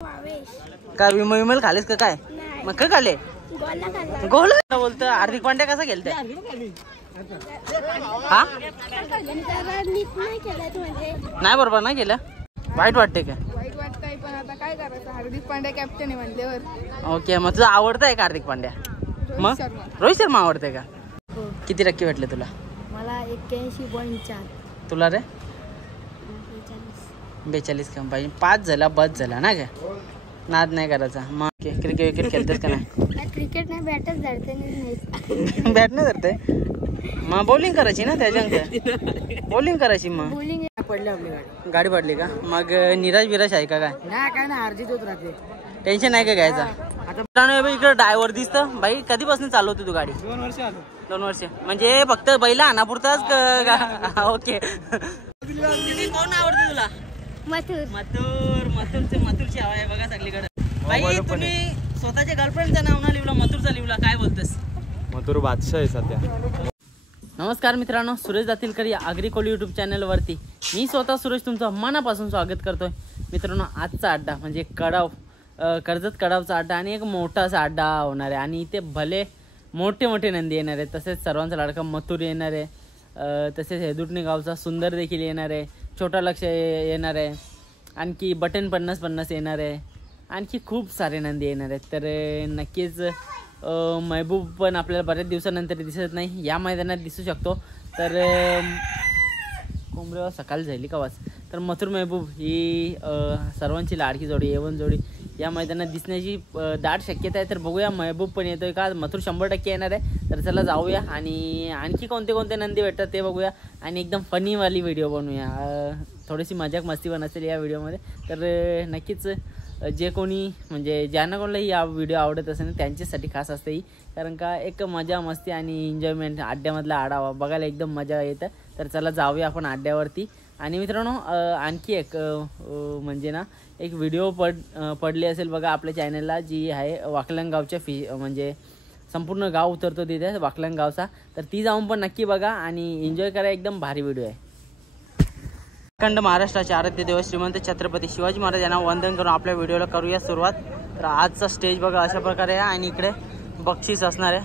काय विमल खालीस का काय? मग काय खाले? गोल बोलतो. हार्दिक पांड्या कसा खेळते? हा नाही बरोबर नाही केलं. वाईट वाटते का? वाईट वाटतंय पण आता काय करायचं, हार्दिक पांड्या कॅप्टन आहे म्हणल्यावर. ओके, मग तुझं आवडतंय का हार्दिक पांड्या? मग रोहित शर्मा आवडते का? किती टक्के भेटले तुला? मला 81.4. तुला रे? 42 का? पाहिजे 5 झाला बस झाला ना. काय नाद नाही करायचा. मग क्रिकेट खेळतेस का नाही? क्रिकेट नाही, बॅटच धरते नाही. बॅट नाही धरते. मग बॉलिंग करायची ना त्याच्यानंतर. बॉलिंग करायची. मग बॉलिंग पडली आपली गाडी. गाडी पडली का? मग निराश आहे का? काय नाही काय नाही, अर्जित होत राहते. टेन्शन नाही का घ्यायचा? आता इकडे ड्रायव्हर दिसतं बाई. कधीपासून चालवते तू गाडी? 2 वर्ष आलो. 2 वर्ष म्हणजे फक्त बैला आणापुरताच? ओके. कोण आवडते तुला? मथुरची हवा आहे बघा सगळीकडे. बाई तुम्ही स्वतःच्या गर्लफ्रेंडचं नाव ना लिहिलं, मथुरचं लिहिलं, काय बोलतोस? मथुर बादशाह आहे सध्या. नमस्कार मित्रांनो, सुरेश दातीलकर या अग्रिकोल यूट्यूब चॅनलवरती मी स्वतः सुरेश तुमचं मनापासून स्वागत करतोय. मित्रांनो, आजचा अड्डा म्हणजे कर्जत कडावचा अड्डा आणि एक मोठा असा अड्डा होणार आहे. आणि इथे भले मोठे नंदी येणार आहे. तसेच सर्वांचा लाडका मथुर येणार आहे. तसेच हेदुटणी गावचा सुंदर देखील येणार आहे. छोटा लक्ष येणार आहे. आणखी बटन 50-50 येणार आहे. आणखी खूप सारे नंदी येणार आहेत. तर नक्कीच महबूब पण आपल्याला बऱ्याच दिवसानंतर दिसत नाही. या मैदानात दिसू शकतो. तर कोंबरेवा सकाळ झाली का वाच. तर मथुर महबूब ही सर्वांची लाडकी जोडी, A1 जोडी या मैदानात दिसण्याची दाट शक्यता आहे. तर बघूया महबूब पण येतोय का? मथुर 100% येणार आहे. तर चला जाऊया आणि आणखी कोणते नंदी भेटतात ते बघूया आणि एकदम फनीवाली व्हिडिओ बनवूया. थोडीशी मजाक मस्ती पण असेल या व्हिडिओमध्ये. तर नक्कीच जे कोणी म्हणजे ज्यांना कोणालाही हा व्हिडिओ आवडत असेल त्यांच्यासाठी खास असते ही. कारण का एक मजा मस्ती आणि एन्जॉयमेंट अड्ड्यामधला आढावा बघायला एकदम मजा येतं. तर चला जाऊया आपण अड्ड्यावरती. आणि मित्रांनो, आणखी एक म्हणजे ना एक व्हिडिओ पडली असेल बघा आपल्या चॅनलला, जी आहे वाकलंग गावच्या म्हणजे संपूर्ण गाव उतरतो तिथे वाकलंग गावचा. तर ती जाऊन पण नक्की बघा आणि एन्जॉय करा. एकदम भारी व्हिडिओ आहे. अखंड महाराष्ट्राचे आराध्य देव श्रीमंत छत्रपती शिवाजी महाराज यांना वंदन करून आपल्या व्हिडिओला करूया सुरुवात. तर आजचा स्टेज बघा अशा प्रकारे आहे आणि इकडे बक्षीस असणार आहे.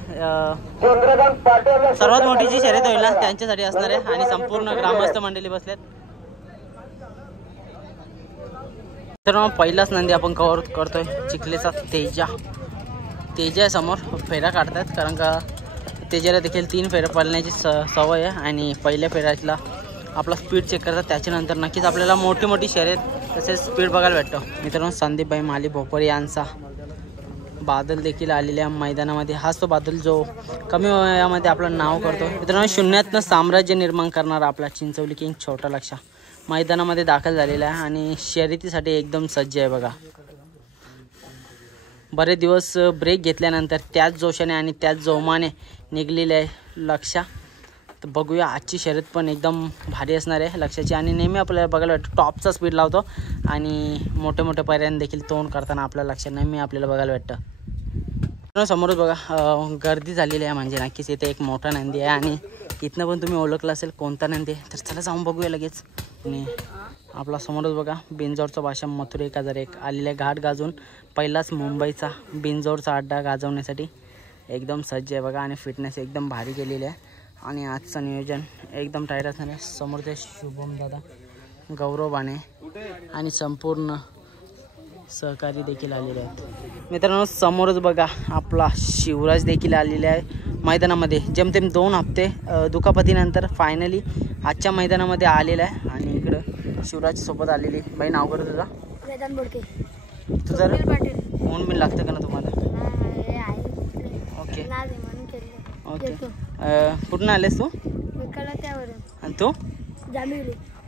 सर्वात मोठी जी शर्यत होईल ना त्यांच्यासाठी असणार आहे आणि संपूर्ण ग्रामस्थ मंडळी बसल्यात. तर मग पहिलाच नंदी आपण कव्हर करतोय. चिखलेचा तेजा समोर फेऱ्या काढतात. कारण का तेजाला देखील 3 फेऱ्या पळण्याची सवय आहे आणि पहिल्या फेऱ्यातला आपला स्पीड चेक करतात. त्याच्यानंतर नक्कीच आपल्याला मोठी शर्यत तसेच स्पीड बघायला भेटतो. मित्रांनो, संदीपभाई माली भोपरे यांचा बादल देखील आलेल्या मैदानामध्ये. हाच तो बादल जो कमी वयामध्ये आपलं नाव करतो. मित्रांनो, शून्यातनं साम्राज्य निर्माण करणारा आपला चिंचवली किंग छोटा लक्ष मैदानामध्ये दाखल झालेला आहे आणि शर्यतीसाठी एकदम सज्ज आहे बघा. बरेच दिवस ब्रेक घेतल्यानंतर त्याच जोशाने आणि त्याच जोमाने निघलेले आहे लक्ष. तर बघूया आजची शर्यत पण एकदम भारी असणार आहे लक्षाची. आणि नेहमी आपल्याला बघायला भेटतो टॉपचा स्पीड लावतो आणि मोठे पर्याय देखील तोंड करताना आपल्या लक्ष नेहमी आपल्याला बघायला भेटतं. समोरच बघा गर्दी झालेली आहे म्हणजे नक्कीच इथे एक मोठा नंदी आहे आणि इथनं पण तुम्ही ओळखलं असेल कोणता नंदी आहे. तर चला जाऊन बघूया लगेच. आणि आपला समोरच बघा बिंजोरचा भाषा मथुर 1001 आलेल्या घाट गाजून पहिलाच मुंबईचा बिंजोरचा अड्डा गाजवण्यासाठी एकदम सज्ज आहे बघा. आणि फिटनेस एकदम भारी केलेली आहे आणि आजचं नियोजन एकदम टाईट असणार आहे. समोरचे शुभम दादा, गौरव बाणे आणि संपूर्ण सहकारी देखील आलेले आहेत. मित्रांनो, समोरच बघा आपला शिवराज देखील आलेला आहे मैदानामध्ये. जेमतेम 2 हप्ते दुखापतीनंतर फायनली आजच्या मैदानामध्ये आलेला आहे. आणि इकडं शिवराज सोबत आलेली बाई. नाव करत तुझा? वेदांत बोडके. तुझं ऊन बिन लागतं का ना तुम्हाला? Okay okay. कुठून आलेस तू? आणि तू?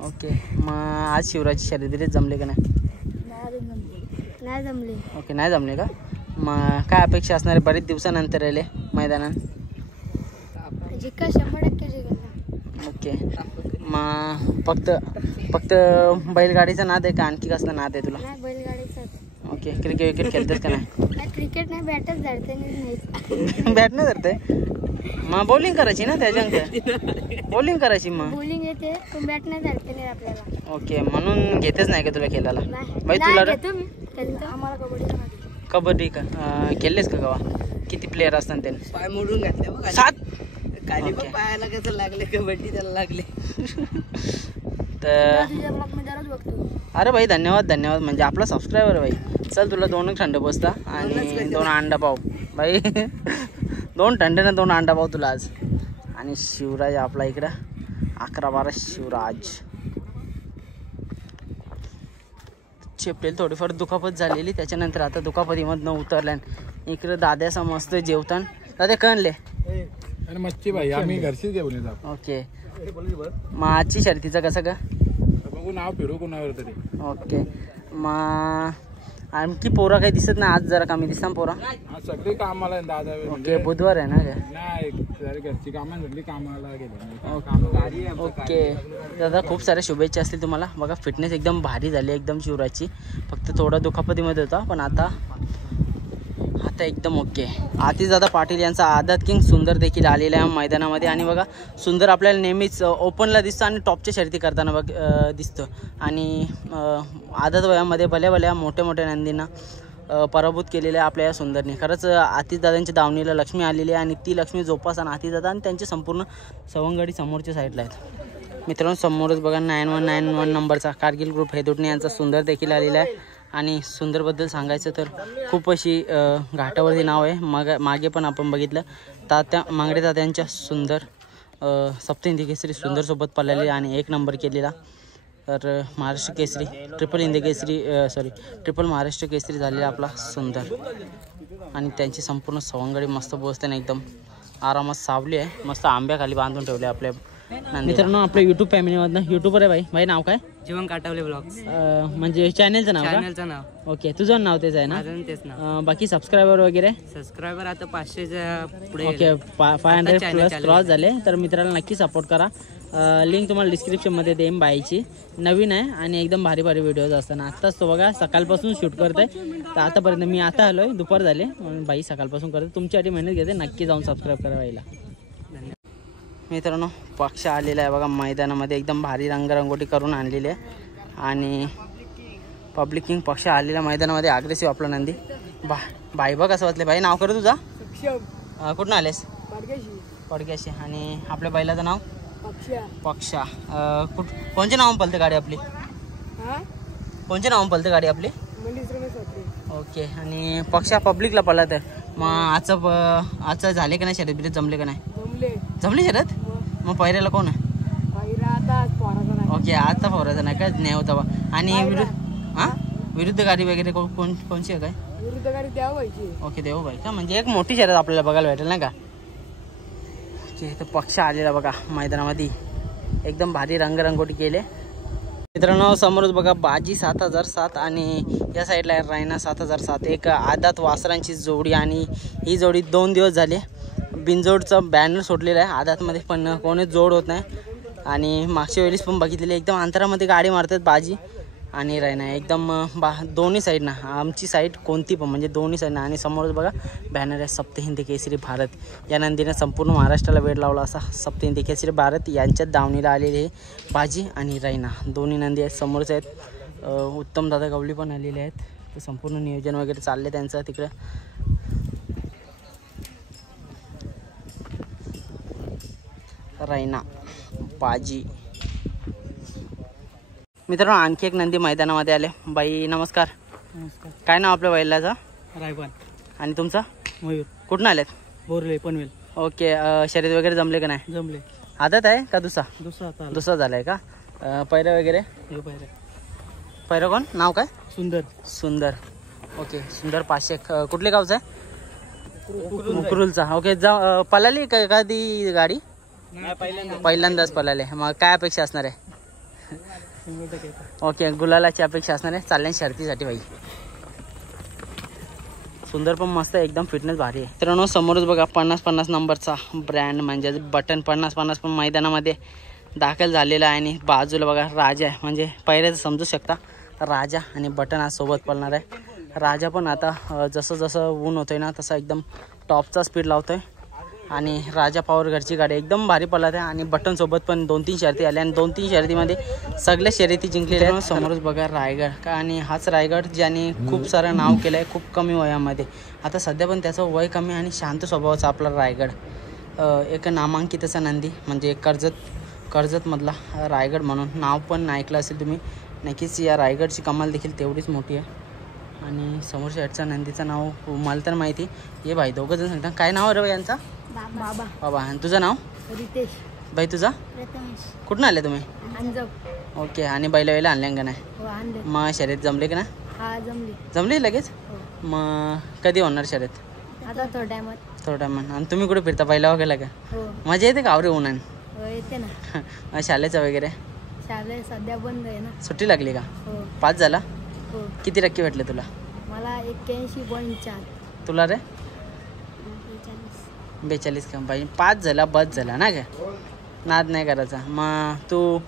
ओके. मग आज शिवराजची शर्यतीत जमले का नाही? नाही जमले. ओके, नाही जमले का? मग काय अपेक्षा असणार आहे बरेच दिवसानंतर आले मैदानात? जिंका 100% जिंकला. ओके. मग फक्त बैलगाडीचा नाद आहे का आणखी कसला नाद आहे तुला? नाही, बैलगाडीचाच. ओके. क्रिकेट खेळतेस का नाही? क्रिकेट नाही, बॅटच धरते नाही. बॅट नाही धरते. मग बॉलिंग करायची ना त्याच्यानंतर? बॉलिंग करायची. मग बॉलिंग येते पण बॅट नाही धरते नाही आपल्याला. ओके, म्हणून घेतेच नाही का तुला खेळायला? नाही बाई तुला घेतो मी. आम्हाला कबड्डी कबड्डी का खेळलेस का गवा? किती प्लेअर असतात त्यांनी? पाय मोडून घातले बघ 7. खाली Okay. पायाला कसं लागले कबड्डी त्याला लागले. तर तुझ्या ब्लॉग मध्ये दररोज बघतो. अरे भाई धन्यवाद म्हणजे आपला सबस्क्रायबर भाई. चल तुला 2 थंड बसता आणि 2 अंडा पाव भाई. 2 थंड ना 2 अंडा पाव तुला आज. आणि शिवराज आपला इकडं 11-12 शिवराज. चेपलेली थोडीफार दुखापत झालेली, त्याच्यानंतर आता दुखापतीमधनं उतरल्यान इकडं दाद्याचा मस्त जेवतान. दादा कणले अरे मच्छी भाई आम्ही घरची जेवण येतात. ओके. मग आजची शर्तीचं कसं का बघू नाव फिरू कोणावर तरी. ओके. मग आणखी पोरा काही दिसत नाही आज, जरा कमी दिसता पोरा. आज सगळी कामाला आहे दादा. ओके बुधवार आहे ना काय? नाही जरा घरची कामं झाली कामाला गेलो. ओके दादा खूप साऱ्या शुभेच्छा असतील तुम्हाला. बघा फिटनेस एकदम भारी झाली एकदम शिवराजची. फक्त थोडा दुखापतीमध्ये होता पण आता एकदम ओके. आतिशदादा पाटील यांचा आदत किंग सुंदर देखील आलेला आहे मैदानामध्ये. आणि बघा सुंदर आपल्याला नेहमीच ओपनला दिसतं आणि टॉपच्या शर्ती करताना दिसतं. आणि आदत वयामध्ये भल्या मोठ्या नंदींना पराभूत केलेल्या आपल्या या सुंदरने. खरंच आतिशदादांच्या दावणीला लक्ष्मी आलेली आहे आणि ती लक्ष्मी जोपासताना आतिशदादा आणि त्यांचे संपूर्ण सवंगडी समोरच्या साईडला आहेत. मित्रांनो समोरच बघा 9191 नंबरचा कारगिल ग्रुप हेदुटणे यांचा सुंदर देखील आलेला आहे. आणि सुंदरबद्दल सांगायचं तर खूप अशी घाटावरती नाव आहे. मागे पण आपण बघितलं मांगडे तात्यांच्या सुंदर सप्तहिंदी केसरी सुंदरसोबत पळालेली आणि 1 नंबर केलेला. तर महाराष्ट्र केसरी ट्रिपल महाराष्ट्र केसरी झालेला आपला सुंदर. आणि त्यांची संपूर्ण सवंगडी मस्त बोसताना एकदम आरामात सावली आहे. मस्त आंब्याखाली बांधून ठेवले आपल्या. मित्रांनो आपल्या युट्यूब फॅमिलीमधनं युट्यूबर आहे भाई नाव काय? जीवन काटावले ब्लॉग्स म्हणजे चॅनलचं नाव का? चॅनलचं नाव. ओके तुझं नाव तेच आहे ना? तेच नाव. बाकी सबस्क्रायबर वगैरे? सबस्क्रायबर आता 500च्या पुढे. ओके 500 प्लस क्रॉस झाले. तर मित्राला नक्की सपोर्ट करा. लिंक तुम्हाला डिस्क्रिप्शनमध्ये देईन बाईची. नवीन आहे आणि एकदम भारी व्हिडिओज असताना. आत्ताच तो बघा सकाळपासून शूट करतोय. तर आतापर्यंत मी आता आलोय दुपार झाले म्हणून बाई सकाळपासून करते. तुमच्यासाठी मेहनत घेते. नक्की जाऊन सबस्क्राईब करा बाईला. मित्रांनो पक्ष आलेला आहे बघा मैदानामध्ये. एकदम भारी रंगरंगोटी करून आणलेली आहे. आणि पब्लिक किंग पक्ष आलेल्या मैदानामध्ये अग्रेसिव्ह आपला नंदी. बाई बघ कसं वाटले भाई. नाव करू तुझा? कुठून आलेस? पडक्याशी. आणि आपल्या बैलाचं नाव? पक्षा. कोणच्या नावानं पलते गाडी आपली? कोणच्या नावानं पलते गाडी आपली? ओके. आणि पक्षा पब्लिकला पळत आहे. मग आजचं झाले का नाही शर्यत बिरत? जमले का नाही? जमले शर्यत? मग पहिऱ्याला कोण आहे? ओके आता पोराचा नाही का नाही होता. आणि विरुद्ध गाडी वगैरे कोणची आहे काय? विरुद्ध गाडी ओके देवबाई का? म्हणजे एक मोठी शर्यत आपल्याला बघायला भेटेल नाही का? ओके. तर पक्ष आलेला बघा मैदानामध्ये. एकदम भारी रंगरंगोटी केले. मित्रांनो समोरच बघा बाजी 7007 आणि या साईडला आहे रायना 7007. एक आदात वासरांची जोडी आणि ही जोडी 2 दिवस झाले. बिनजोडचं बॅनर सोडलेलं आहे आदातमध्ये पण कोणीच जोड होत नाही. आणि मागच्या वेळेस पण बघितलेली एकदम अंतरामध्ये गाडी मारतात बाजी आणि रायना. एकदम दोन्ही साईडनं आमची साईड कोणती पण म्हणजे दोन्ही साईडनं. आणि समोरच बघा बॅनर आहे सप्तहिंदी केसरी भारत. या नंदीने संपूर्ण महाराष्ट्राला वेळ लावला असा सप्तहिंदी केसरी भारत यांच्यात दावणीला आलेली आहे बाजी आणि रायना. दोन्ही नंदी आहेत समोरच आहेत. उत्तम दादा गवळी पण आलेले आहेत. तर संपूर्ण नियोजन वगैरे चालले त्यांचं तिकडं. रायना बाजी. मित्रांनो आणखी एक नंदी मैदानामध्ये आले. बाई नमस्कार. नमस्कार. काय नाव आपल्या बैलाचं? रायबान. आणि तुमचा? मयूर. कुठून आलेत? बोरले पनवेल. ओके. शर्यत वगैरे जमले का नाही? जमले. आदत आहे का दुसरा? दुसरा झालाय का? पैरा वगैरे? पैरा कोण? नाव काय? सुंदर. ओके सुंदर 500. कुठले गावचं आहे? उकरुलचा. ओके. पळाली का ती गाडी? पहिल्यांदाच पळाले. मग काय अपेक्षा असणार आहे? ओके गुलालाची अपेक्षा असणार आहे चालण्या शर्तीसाठी भाई. सुंदर पण मस्त एकदम फिटनेस भारी आहे. मित्रांनो समोरच बघा 50-50 नंबरचा ब्रँड म्हणजे बटन 50-50 पण मैदानामध्ये दाखल झालेला आहे. आणि बाजूला बघा राजा आहे म्हणजे पहिल्याच समजू शकता राजा आणि बटन आज सोबत पळणार आहे. राजा पण आता जसं ऊन होतोय ना तसं एकदम टॉपचा स्पीड लावतोय. आणि राजा पॉवर घरची गाडी एकदम भारी पळत आहे आणि बटन सोबत पण 2-3 शर्यती आल्या आणि 2-3 शर्यतीमध्ये सगळ्या शर्यती जिंकलेल्या आहेत. समोरच बघा रायगड का आणि हाच रायगड ज्याने खूप सारं नाव केलं आहे खूप कमी वयामध्ये. आता सध्या पण त्याचं वय कमी आणि शांत स्वभावाचा आपला रायगड. एक नामांकित असा नंदी म्हणजे कर्जतमधला रायगड म्हणून नाव पण ऐकलं असेल तुम्ही. नक्कीच या रायगडची कमाल देखील तेवढीच मोठी आहे. आणि समोर साईडचा नंदीचं नाव मला तर माहिती ये भाई दोघं जण सांगता काय नाव आहे रे यांचा? बाबा बाबा. आणि तुझं नाव? रितेश भाई तुझा? प्रथमेश कुठून आले तुम्ही? अंजब. ओके. आणि बैला आणल्या का नाही? हो आणले. मग शर्यत जमले की ना? हा जमली लगेच? हो. मग कधी होणार शर्यत? आता थोड्या टायमात. थोडा टायम. आणि तुम्ही कुठे फिरता बैला वगैरे का? हो मजा येते का आवरे उन्हान? हो येते ना. मग शाळेचं वगैरे शाळे सध्या बंद आहे ना. सुट्टी लागली का? हो 5 झाला? हो. किती टक्के भेटले तुला? मला 81.4. तुला रे? 42 का? पाहिजे 5 झाला बस झाला ना का? नाद नाही करायचा. मग तू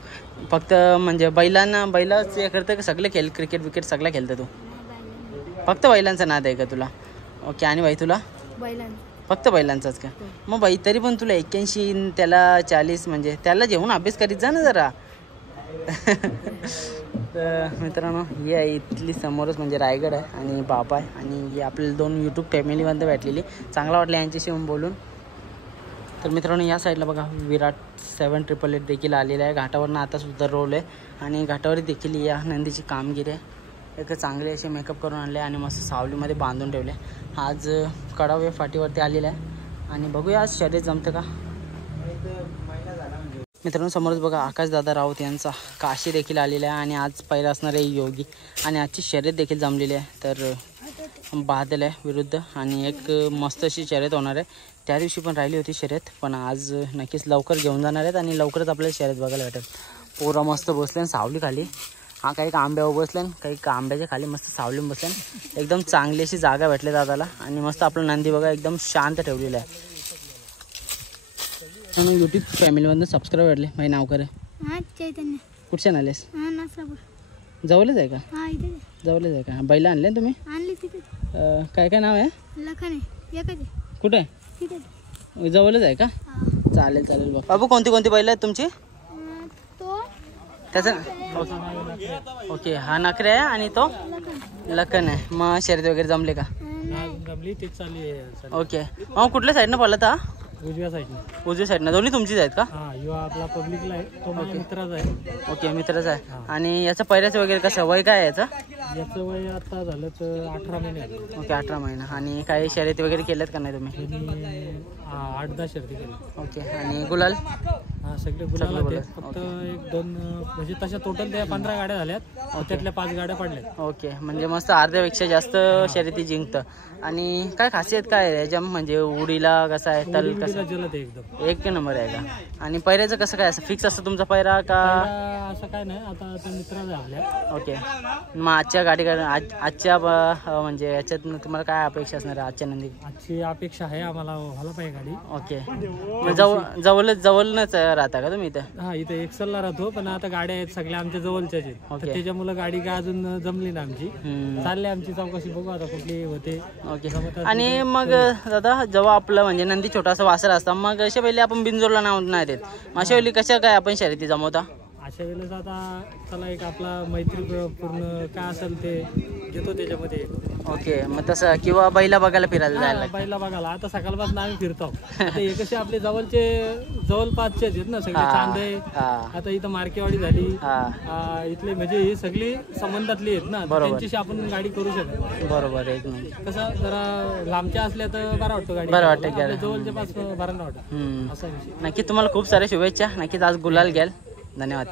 फक्त म्हणजे बैलाच हे करतं का सगळे खेळ क्रिकेट विकेट सगळं खेळतं तू? फक्त बैलांचा नाद आहे का तुला? ओके. आणि बाई तुला? बैलांना. फक्त बैलांचाच का? मग बाई तरी पण तुला 81 त्याला 40 म्हणजे त्याला जेवून अभ्यास करीत जा ना जरा. तर मित्रांनो ही आहे इथली समोरच म्हणजे रायगड आहे आणि बाबा आहे आणि हे आपल्याला 2 यूट्यूब फॅमिलीमध्ये भेटलेली. चांगला वाटलं यांच्याशी बोलून. तर मित्रांनो या साईडला बघा विराट 788 देखील आलेला आहे. घाटावरनं आता सुद्धा रोल आहे आणि घाटावर देखील या नंदीची कामगिरी आहे. एक चांगले असे मेकअप करून आणले आणि मस्त सावलीमध्ये बांधून ठेवले. आज कडावे फाटीवरती आलेला आहे आणि बघूया आज शर्यत जमतं का. मित्रांनो समोरच बघा आकाशदादा राऊत यांचा काशी देखील आलेला आहे आणि आज पहिला असणार आहे योगी आणि आजची शर्यत देखील जमलेली आहे. तर बादल आहे विरुद्ध आणि एक मस्त अशी शर्यत होणार आहे. त्या दिवशी पण राहिली होती शर्यत पण आज नक्कीच लवकर घेऊन जाणार आहेत आणि लवकरच आपल्याला शर्यत बघायला भेटेल. पोरा मस्त बसले सावली खाली. हा काही आंब्यावर बसले काही आंब्याच्या खाली मस्त सावलीत बसले. एकदम चांगली अशी जागा भेटली दादाला आणि मस्त आपलं नंदी बघा एकदम शांत ठेवलेलं आहे. यूट्यूब फॅमिलीमधनं सबस्क्राईब भेटले माझे नाव करे. हा चैतन्य. कुठच्या आलेस? हा नासापूर. जवळच आहे का? हा इथे जवळच आहे का? बैला आणले तुम्ही? आणली तिथे. काय नाव आहे? लखन आहे. एकच आहे. कुठे? तिथे. जवळच आहे का? चालेल बघ. बाबू कोणती बैल आहेत तुमची? तो त्याचं ओके. हा नखरे आहे आणि तो लखन आहे. मग शर्यत वगैरे जमले का? जमली तेच चालली आहे. ओके. मग कुठल्या साईडनं पडला था? उजव्या साईडने. उजव्या साईडनं. दोन्ही तुमचीच आहेत का? हा युवा आपला पब्लिकला आहे. तो माझा मित्रच आहे. ओके मित्रच आहे. आणि याचं पहिल्याचं वगैरे कसं वय काय आहे याचं? याचं वय आता झालं तर 18 महिने आहे. ओके 18 महिना. आणि काही शर्यती वगैरे केल्यात का नाही तुम्ही? आणि 8-10 शर्ती केली. ओके. आणि गुलाल? हा सगळे गुलाल होते. फक्त 1-2 म्हणजे तशा टोटल त्या 15 गाड्या झाल्यात. त्यातल्या 5 गाड्या पडल्यात. ओके. म्हणजे मस्त अर्ध्यापेक्षा जास्त शर्यती जिंकतं. आणि काय खासियत काय आहे याच्या म्हणजे उडीला कसं आहे तल कसं? जलद आहे एकदम. 1 नंबर आहे का? आणि पैऱ्याचं कसं काय असं फिक्स असतं तुमचा पैरा का? असं काय नाही. आता त्या मित्राला झाल्या. ओके. मग आजच्या आजच्या म्हणजे याच्यात तुम्हाला काय अपेक्षा असणार आहे आजच्या नंदी? आजची अपेक्षा आहे आम्हाला व्हायला पाहिजे गाडी. ओके. मग जवळच राहता का तुम्ही इथं? हा इथे एक्सेलला राहतो पण आता गाड्या आहेत सगळ्या आमच्या जवळच्याच आहेत. ओके. त्याच्यामुळे गाडी काय अजून जमली ना आमची. चालली आमची चौकशी बघू आता कुठली होते. ओके. आणि मग दादा जेव्हा आपलं म्हणजे नंदी छोटासा वासर असता मग अशा पहिले आपण बिनजोडला नाव नाही देत. मग अशा वेळी कशा काय आपण शर्यती जमवता? अशा वेळेस आता चला एक आपला मैत्री पूर्ण काय असेल ते घेतो त्याच्यामध्ये. ओके. मग तसं किंवा बैला बघायला फिरायला जायला? बैला बघायला आता सकाळपासून आम्ही फिरतो. आता हे कसे आपले जवळपासचे आहेत ना सगळे. चांदे आता इथं मार्केवाडी झाली. इथले म्हणजे हे सगळी संबंधातली आहेत ना. त्यांच्याशी आपण गाडी करू शकतो. बरोबर. एक मिनिट. कसं जरा लांबच्या असल्या तर बरं वाटतं गाडी. बरं वाटतं जवळच्या पास बरं वाटतं असा विषय. नक्की तुम्हाला खूप साऱ्या शुभेच्छा. नक्कीच आज गुलाल घ्याल. धन्यवाद.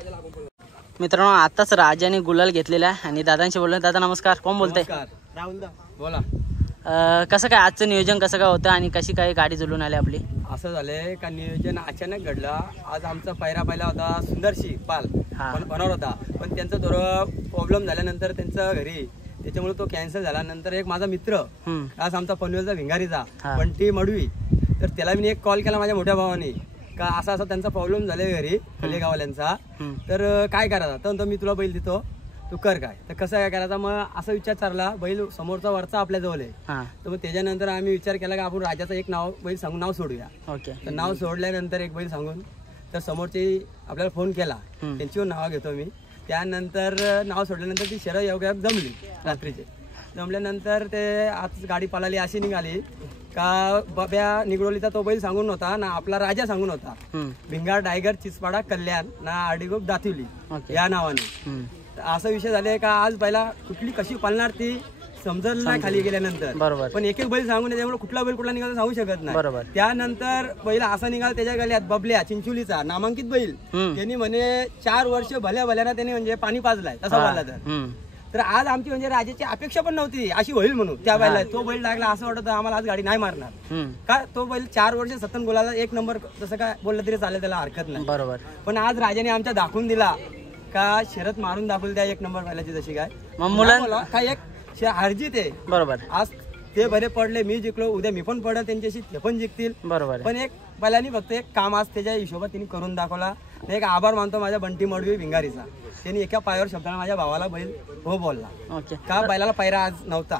मित्रांनो आताच राजाने गुलाल घेतलेला आहे आणि दादांशी बोललो. दादा नमस्कार. कोण बोलतंय? राहुल बोला. कसं काय आजचं नियोजन कसं काय होतं आणि कशी काय गाडी जुळून आली आपली? असं झालंय का नियोजन अचानक घडलं. आज आमचा पहिला होता सुंदरशी पाल बनवणार होता पण त्यांचा थोडं प्रॉब्लेम झाल्यानंतर त्यांचं घरी त्याच्यामुळे तो कॅन्सल झाला. नंतर एक माझा मित्र आज आमचा पनवेलचा भिंगारीचा बंटी मडवी तर त्याला मी एक कॉल केला माझ्या मोठ्या भावाने का असा त्यांचा प्रॉब्लेम झालाय घरी खलेगावल्यांचा तर काय करायचा तर मी तुला बैल देतो तू कर काय. तर कसं काय करायचं, मग असा विचार चालला, बैल समोरचा वरचा आपल्या जवळ आहे. तर मग त्याच्यानंतर आम्ही विचार केला की आपण राजाचं एक नाव बैल सांगून नाव सोडूया. ओके. तर नाव सोडल्यानंतर एक बैल सांगून तर समोरचे आपल्याला फोन केला, त्यांची नाव घेतो मी. त्यानंतर नाव सोडल्यानंतर ती शर्यत योग्य जमली. रात्रीचे जमल्यानंतर ते आज गाडी पळाली अशी निघाली का बाब्या निगडोलीचा तो बैल सांगून होता ना, आपला राजा सांगून होता. भिंगार टायगर चिचपाडा कल्याण ना आडिगोप दातिवली या नावाने. असा विषय झाले का आज बैला कुठली कशी पळणार ती समजलं नाही खाली गेल्यानंतर. बरोबर. पण एक एक बैल सांगून त्याच्यामुळे कुठला बैल कुठला निघाला सांगू शकत नाही. बरोबर. त्यानंतर बैल असा निघाला त्याच्या गळ्यात बबल्या चिंचोलीचा नामांकित बैल. त्यांनी म्हणे 4 वर्ष भल्या भल्याना त्यांनी म्हणजे पाणी पाजलाय तसा बोलला. तर आज आमची म्हणजे राजाची अपेक्षा पण नव्हती अशी होईल म्हणून त्या बैला. तो बैल लागला असं वाटत आम्हाला आज गाडी नाही मारणार का. तो बैल 4 वर्ष सतन गोलाला 1 नंबर तसं काय बोललं तरी चालेल, त्याला हरकत नाही. बरोबर. पण आज राजाने आमच्या दाखवून दिला का शरद मारून दाखवली त्या 1 नंबर बैलाची जशी काय. मग मुलांना काय एक हारजीत आहे. बरोबर. आज ते बरे पडले, मी जिंकलो, उद्या मी पण पडेल त्यांच्याशी, ते पण जिंकतील. बरोबर. पण एक बैलांनी फक्त एक काम आज त्याच्या हिशोबात त्यांनी करून दाखवला. एक आभार मानतो माझ्या बंटी मडवी भिंगारीचा. त्यांनी एका पायावर शब्दाला माझ्या भावाला बैल हो बोलला. ओके. का बैलाला पायरा आज नव्हता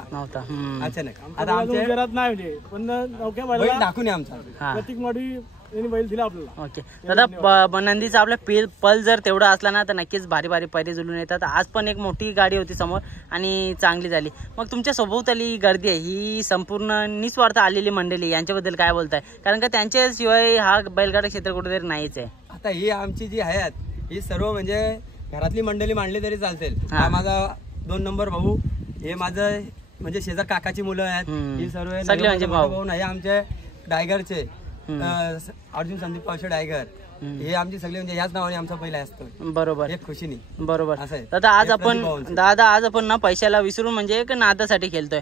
अचानक. आता आमच्या नाही पण नौक्या बैल दाखवून आमचा प्रतीक मडवी बैल दिला आपल्याला. ओके दादा, नंदीचा आपला पल जर तेवढा असला ना तर नक्कीच भारी भारी पैरे जुळून येतात. आज पण एक मोठी गाडी होती समोर आणि चांगली झाली. मग तुमच्या सभोवताली गर्दी आहे ही संपूर्ण निस्वार्थ आलेली मंडळी, यांच्याबद्दल काय बोलताय? कारण का त्यांच्याशिवाय हा बैलगाडा क्षेत्र कुठेतरी नाहीच आहे. आता ही आमची जी आहेत ही सर्व म्हणजे घरातली मंडळी मांडली तरी चालतील. हा माझा 2 नंबर भाऊ, हे माझं म्हणजे शेजार काकाची मुलं आहेत, ही सर्व सगळे म्हणजे भाऊ नाही. आमचे डायगरचे अर्जुन संदीप पावशे डायगर, हे आमची सगळी म्हणजे याच नावाने आमचा पहिला असतो. बरोबर. एक खुशीनी. बरोबर. असं आहे. दादा आज आपण ना पैशाला विसरून म्हणजे एक नादासाठी खेळतोय.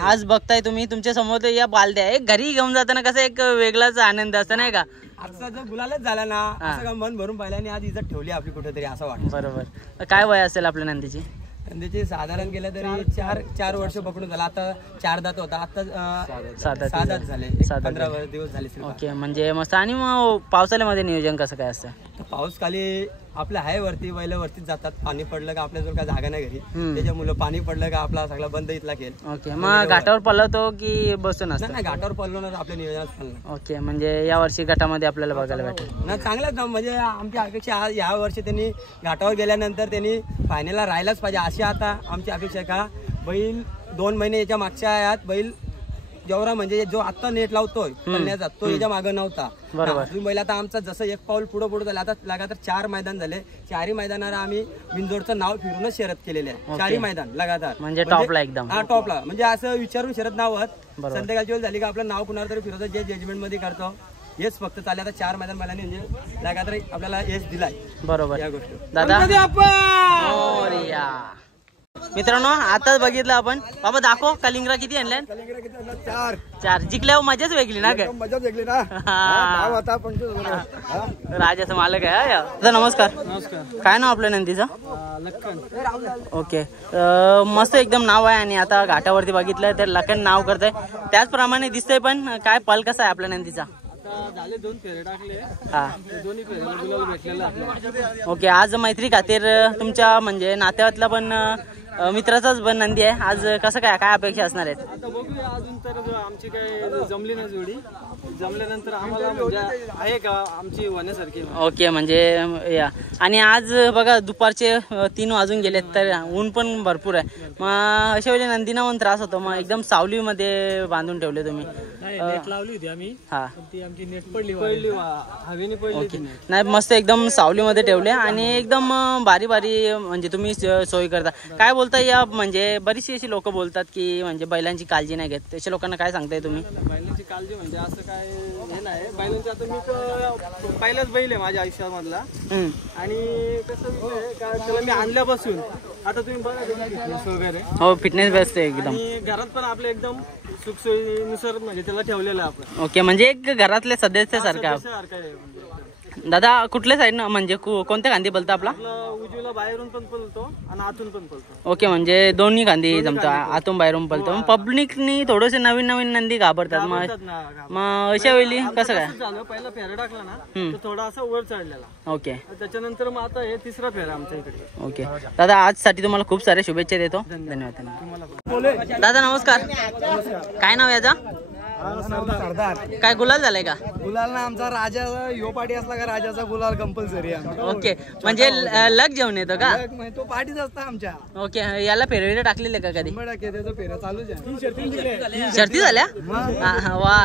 आज बघताय तुम्ही तुमच्या समोर या बालद्या एक घरी घेऊन जाताना कसं एक वेगळाच आनंद असतो नाही का. आजचा जो गुलालच झाला ना असं का मन भरून पाहिल्याने आज इज्जत ठेवली आपली कुठेतरी असं वाटतं. बरोबर. काय वय असेल आपल्या नंदीची? नंदीची साधारण गेलं तरी 4 वर्ष पकडून झाला. आता 4 दात होता, आता 6 दात झाले, 15 दिवस झाले. ओके. म्हणजे मस्त. आणि मग पावसाळ्यामध्ये नियोजन कसं काय असतं? पाऊस खाली आपल्या आहे वरती, बैल वरतीच जातात. पाणी पडलं का आपल्या जवळ काय जागा नाही घरी, त्याच्या मुलं पाणी पडलं का आपला सगळा बंद इथला खेळ. ओके. मग घाटावर पळवतो की बसून असतं? नाही, घाटावर पळलो ना आपल्या नियोजनात पळलं. ओके. म्हणजे या वर्षी गटामध्ये आपल्याला बघायला भेटेल ना. चांगलंच ना. म्हणजे आमची अपेक्षा या वर्षी त्यांनी घाटावर गेल्यानंतर त्यांनी फायनलला राहायलाच पाहिजे अशी आता आमची अपेक्षा. का बैल 2 महिने याच्या मागच्या आयात बैल जेवढा म्हणजे जो आता नेट लावतोय पळण्याचा तो याच्या मागे नव्हता. अजून बैल आता आमचा जसं एक पाऊल पुढे झालं. आता लगातार 4 मैदान झाले. 4ही मैदानावर आम्ही बिनजोडचं नाव फिरूनच शर्यत केलेली आहे. 4ही मैदान लगातार म्हणजे टॉपला एकदम. हा टॉपला. म्हणजे असं विचारून शर्यत नाव संध्याकाळची वेळ झाली का आपलं नाव कुणाला तरी फिरवतो, जे जजमेंट मध्ये करतो हेच फक्त चालले. आता 4 मैदान बैलांनी म्हणजे लगातार आपल्याला यश दिलाय. बरोबर. या गोष्टी दादा मित्रांनो आताच बघितलं आपण. बाबा दाखव कलिंगरा किती आणल्या? 4 जिंकल्यावर मजाच वेगळी ना. काय मजा वेगळी ना. राजाचा मालक आहे. नमस्कार. काय नाव आपल्या नंदीचं? ओके. मस्त एकदम नाव आहे. आणि आता घाटावरती बघितलं तर लखन नाव करतंय त्याचप्रमाणे दिसतंय. पण काय पल कसा आहे आपल्या नंदीचा? झाले 2 फेरे टाकले. हा. दोन्ही फेऱ्याला गुलाल भेटलेला आपल्याला. ओके. आज मैत्री खातीर तुमच्या म्हणजे नात्यातला पण मित्राचाच नंदी आहे. आज कसं काय अपेक्षा असणार आहेत? आता बघूया. अजून तर आमची काही जमली नाही जोडी. जमल्यानंतर आम्हाला म्हणजे आहे का आमची होण्यासारखी. ओके. म्हणजे या. आणि आज बघा दुपारचे 3 वाजून गेलेत तर ऊन पण भरपूर आहे. मग अशा वेळी नंदीना पण त्रास होतो. मग एकदम सावलीमध्ये बांधून ठेवले तुम्ही? नेट लावली होती आम्ही. हा. ती आमची नेट पडली हवेने पडली. नाही मस्त एकदम सावलीमध्ये ठेवले. आणि एकदम बारी बारी म्हणजे तुम्ही सोय करता. काय बोलताय या म्हणजे बरीचशी अशी लोक बोलतात की म्हणजे बैलांची काळजी नाही घेत, तशा लोकांना काय सांगताय तुम्ही? बैलांची काळजी म्हणजे असं काय हे नाही. बैलांची आता मी तर पहिलाच बैल आहे माझ्या आयुष्यामधला. आणि कसं त्याला मी आणल्यापासून आता तुम्ही बघा फिटनेस वगैरे. हो फिटनेस बेस्ट आहे एकदम. आणि घरात पण आपलं एकदम सुखसोयीनुसार म्हणजे त्याला ठेवलेलं आपण. ओके. म्हणजे एक घरातल्या सदस्यासारखा. दादा कुठल्या साईडनं म्हणजे कोणत्या गांधी बोलतो आपला? उजवीला बाहेरून पण पळतो आणि आतून पण पळतो. ओके, म्हणजे दोन्ही गांधी जमतो, आतून बाहेरून पळतो. मग पब्लिकनी थोडेसे नवीन नवीन नंदी घाबरतात. मग अशा वेळी कसं काय झालं, पहिला फेरा टाकला ना तर थोडा असा वर चढलेला. ओके, त्याच्यानंतर मग आता हे तिसरा फेरा आमच्या इकडे. ओके दादा, आजसाठी तुम्हाला खूप साऱ्या शुभेच्छा देतो. धन्यवाद. दादा नमस्कार, काय नाव याचा? सरदार. काय गुलाल झालाय का? गुलाल ना आमचा राजा यो पार्टी असला का राजाचा गुलाल कंपल्सरी. ओके, म्हणजे लग जेवण येतो का? तो पार्टीच असता आमच्या. ओके, याला फेरवेरे टाकलेले का कधी? त्याचा फेरा चालूच आहे. शर्ती झाल्या? वा,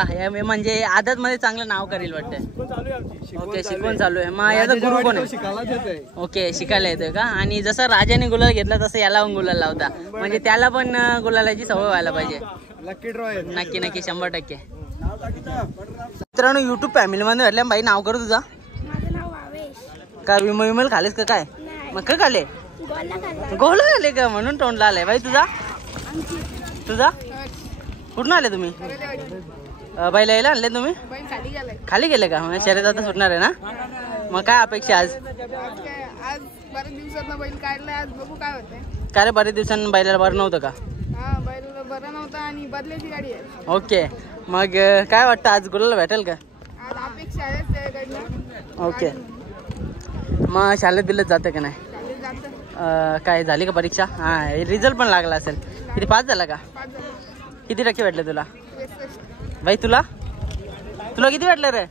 म्हणजे आदत मध्ये चांगलं नाव करेल वाटतं. ओके, शिकवण चालू आहे. मग याचा गुरु कोण आहे? शिकायलाच येतोय. ओके, शिकायला येतोय का? आणि जसं राजाने गुलाल घेतला तसं याला पण गुलाल लावता, म्हणजे त्याला पण गुलालाची सवय व्हायला पाहिजे. लकी ड्रॉ आहे. नक्की नक्की 100%. मित्रांनो, युट्यूब फॅमिली मध्ये भेटल्या. बाई नाव करू तुझा? माझं नाव भावेश. काय विमल खालेस का काय? मग काय खाले? गोल खाले का म्हणून तोंडला आलाय. बाई तुझा? तुझा कुठून आले तुम्ही? बाईला यायला आणले तुम्ही? खाली गेले का? म्हणजे शर्यत आता सुटणार आहे ना? मग काय अपेक्षा आज? आज बऱ्याच दिवसात बैल काढलाय, आज बघू काय होतंय. काय रे, बरेच दिवसांनी बैलाला बरं नव्हतं का? हा, बैल बरं नव्हता आणि बदल्याची गाडी आहे. ओके, मग काय वाटतं आज गुलाला भेटेल का? आज अपेक्षा आहे त्याच्याकडनं. ओके, मग शाळेत बिलत जातं का नाही? चालेल, जातं. काय झाली का परीक्षा? हा, रिझल्ट पण लागला असेल. किती पास झाला का? 5 झाले. किती टक्के भेटले तुला? 63. बाई तुला किती भेटले रे?